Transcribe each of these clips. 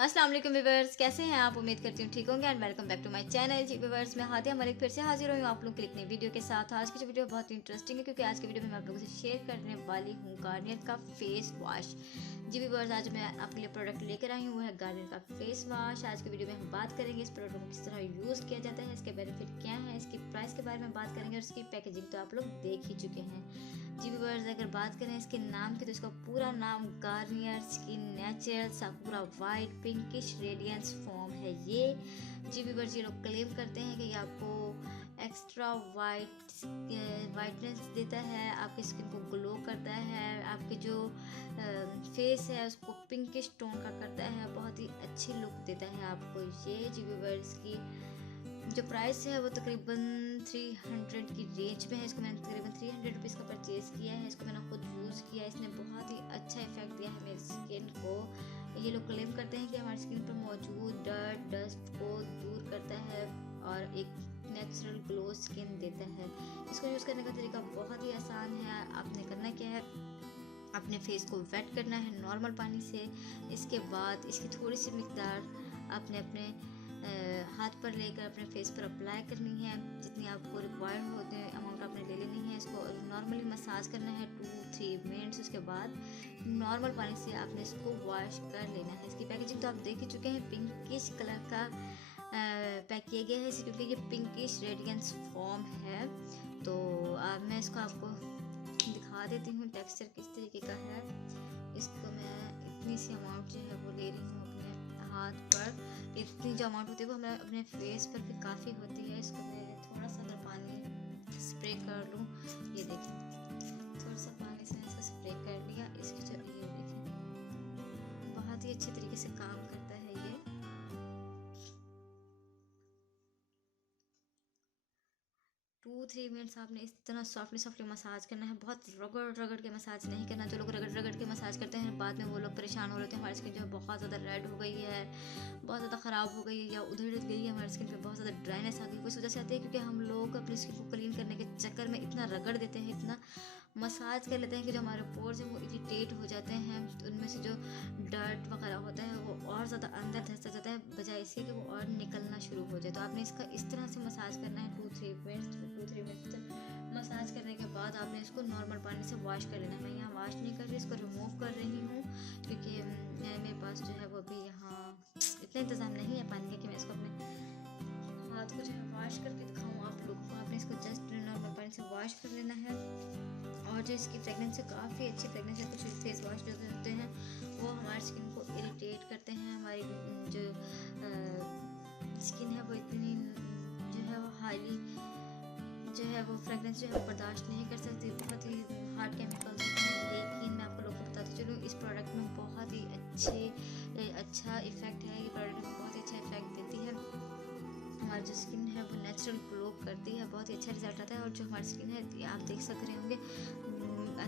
अस्सलाम वालेकुम व्यूअर्स, कैसे हैं आप? उम्मीद करती हूँ ठीक होंगे and welcome back to my channel. जी व्यूअर्स, मैं हादिया मलिक फिर से हाजिर हुई हूँ आप लोग के लिए एक नई वीडियो के साथ। आज की जो वीडियो बहुत इंटरेस्टिंग है क्योंकि आज की वीडियो में मैं आप लोगों से शेयर करने वाली हूँ गार्नियर का फेस वॉश। जी व्यूअर्स, आज मैं आपके लिए प्रोडक्ट लेकर आई हूँ, वो है गार्नियर का फेस वॉश। आज की वीडियो में हम बात करेंगे इस प्रोडक्ट को किस तरह यूज़ किया जाता है, इसके बेनिफिट क्या है, इसकी प्राइस के बारे में बात करेंगे और इसकी पैकेजिंग तो आप लोग देख ही चुके हैं। जी व्यूअर्स, अगर बात करें इसके नाम की तो इसका पूरा नाम Garnier skin natural Sakura white pinkish radiance foam है ये। जी व्यूअर्स, ये लोग क्लेम करते हैं कि ये आपको एक्स्ट्रा वाइटनेस देता है, आपकी स्किन को ग्लो करता है, आपके जो फेस है उसको पिंकिश टोन का करता है, बहुत ही अच्छी लुक देता है आपको ये। जी व्यूअर्स, की जो प्राइस है वो तकरीबन 300 की रेंज में है। इसको मैंने तकरीबन 300 रुपीज़ का परचेज़ किया है। इसको मैंने खुद यूज़ किया है, इसने बहुत ही अच्छा इफेक्ट दिया है मेरी स्किन को। ये लोग क्लेम करते हैं कि हमारी स्किन पर मौजूद डस्ट को दूर करता है और एक नेचुरल ग्लो स्किन देता है। इसको यूज़ करने का तरीका बहुत ही आसान है। आपने करना क्या है, अपने फेस को वेट करना है नॉर्मल पानी से। इसके बाद इसकी थोड़ी सी मिकदार आपने अपने हाथ पर लेकर अपने फेस पर अप्लाई करनी है। जितनी आपको रिक्वायर्ड होते हैं अमाउंट आपने ले लेनी है। इसको नॉर्मली मसाज करना है 2-3 मिनट्स। उसके बाद नॉर्मल पानी से आपने इसको वॉश कर लेना है। इसकी पैकेजिंग तो आप देख ही चुके हैं, पिंकिश कलर का पैक किया गया है इसे, क्योंकि ये पिंकिश रेडियंस फॉर्म है। तो मैं इसको आपको दिखा देती हूँ टेक्सचर किस तरीके का है। इसको मैं इतनी सी अमाउंट जो है वो ले रही हूँ अपने हाथ पर। इतनी जो अमाउंट होती है वो हमें अपने फेस पर भी काफ़ी होती है। इसको मैं थोड़ा सा अगर पानी स्प्रे कर लूँ, ये देखिए थोड़ा सा पानी से इसको स्प्रे कर लिया। इसकी जो ये देखिए बहुत ही अच्छे तरीके से काम करता है ये। 2-3 मिनट्स आपने इस तरह सॉफ्टली मसाज करना है। बहुत रगड़ के मसाज नहीं करना। जो लोग रगड़ के मसाज करते हैं बाद में वो लोग परेशान हो रहे हैं, हमारी स्किन जो है बहुत ज़्यादा रेड हो गई है, बहुत ज़्यादा ख़राब हो गई है या उधड़ गई है, हमारी स्किन पे बहुत ज़्यादा ड्राइनेस आ गई। इस वजह से आती है क्योंकि हम लोग अपनी स्किन को क्लीन करने के चक्कर में इतना रगड़ देते हैं, इतना मसाज कर लेते हैं कि जो हमारे पोर्स हैं वो इरिटेट हो जाते हैं। तो उनमें से जो डर्ट वगैरह होता है वो और ज़्यादा अंदर धंसता जाता है, बजाय इसके कि वो और निकलना शुरू हो जाए। तो आपने इसका इस तरह से मसाज करना है 2-3 मिनट्स तक। मसाज करने के बाद आपने इसको नॉर्मल पानी से वॉश कर लेना है। मैं यहाँ वॉश नहीं कर रही, इसको रिमूव कर रही हूँ क्योंकि मेरे पास जो है वो अभी यहाँ इतना इंतज़ाम नहीं है पानी का कि मैं इसको अपने हाथ को जो है वॉश करके दिखाऊँ आप लोगों को। आपने इसको जस्ट नॉर्मल पानी से वॉश कर लेना है। और जो इसकी फ्रेगनेंस है काफ़ी अच्छी फ्रेगनेंस है। कुछ फेस वॉश जो होते हैं वो हमारी स्किन को इरिटेट करते हैं, हमारी जो स्किन है वो इतनी जो है वो हाईली जो है वो फ्रेगनेंस जो है बर्दाश्त नहीं कर सकती, बहुत ही हार्ड केमिकल्स होते हैं। लेकिन मैं आपको लोगों को बताती चलूँ, इस प्रोडक्ट में बहुत ही अच्छा इफेक्ट है। ये प्रोडक्ट में बहुत ही अच्छा इफेक्ट देती है। हमारी जो स्किन है वो नेचुरल ग्लो करती है, बहुत ही अच्छा रिजल्ट आता है। और जो हमारी स्किन है आप देख सक रहे होंगे,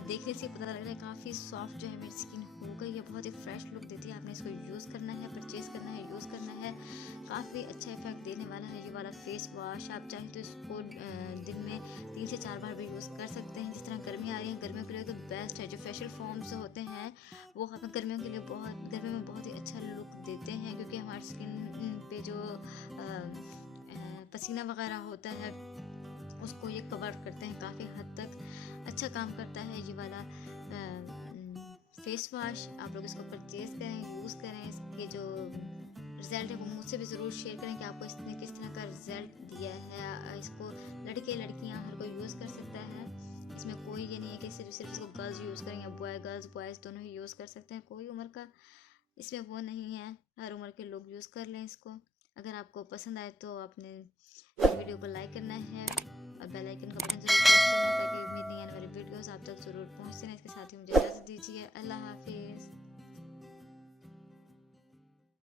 देखने से पता लग रहा है काफ़ी सॉफ्ट जो है मेरी स्किन हो गई है, बहुत ही फ्रेश लुक देती है। आपने इसको यूज़ करना है, परचेज़ करना है, यूज़ करना है। काफ़ी अच्छा इफेक्ट देने वाला है ये वाला फेस वॉश। आप चाहें तो इसको दिन में 3 से 4 बार भी यूज़ कर सकते हैं। जिस तरह गर्मी आ रही है, गर्मियों के लिए तो बेस्ट है। जो फेशियल फॉर्म्स होते हैं वो हमें गर्मियों के लिए गर्मियों में बहुत ही अच्छा लुक देते हैं, क्योंकि हमारी स्किन पे जो पसीना वगैरह होता है उसको ये कवर करते हैं, काफ़ी हद तक अच्छा काम करता है ये वाला फेस वॉश। आप लोग इसको परचेज़ करें, यूज़ करें। इसके जो रिज़ल्ट है वो मुझसे भी ज़रूर शेयर करें कि आपको इसने किस तरह का रिज़ल्ट दिया है। इसको लड़के लड़कियां हर कोई यूज़ कर सकता है। इसमें कोई ये नहीं है कि सिर्फ इसको गर्ल्स यूज़ करें या गर्ल्स बॉयज़ दोनों ही यूज़ कर सकते हैं। कोई उम्र का इसमें वो नहीं है, हर उम्र के लोग यूज़ कर लें इसको। अगर आपको पसंद आए तो आपने वीडियो को लाइक करना है और बेल आइकन का बटन जरूर प्रेस करना है ताकि उम्मीद नहीं आने वाली वीडियोस आप तक ज़रूर पहुँचते रहें। इसके साथ ही मुझे इजाज़त दीजिए। अल्लाह हाफिज़।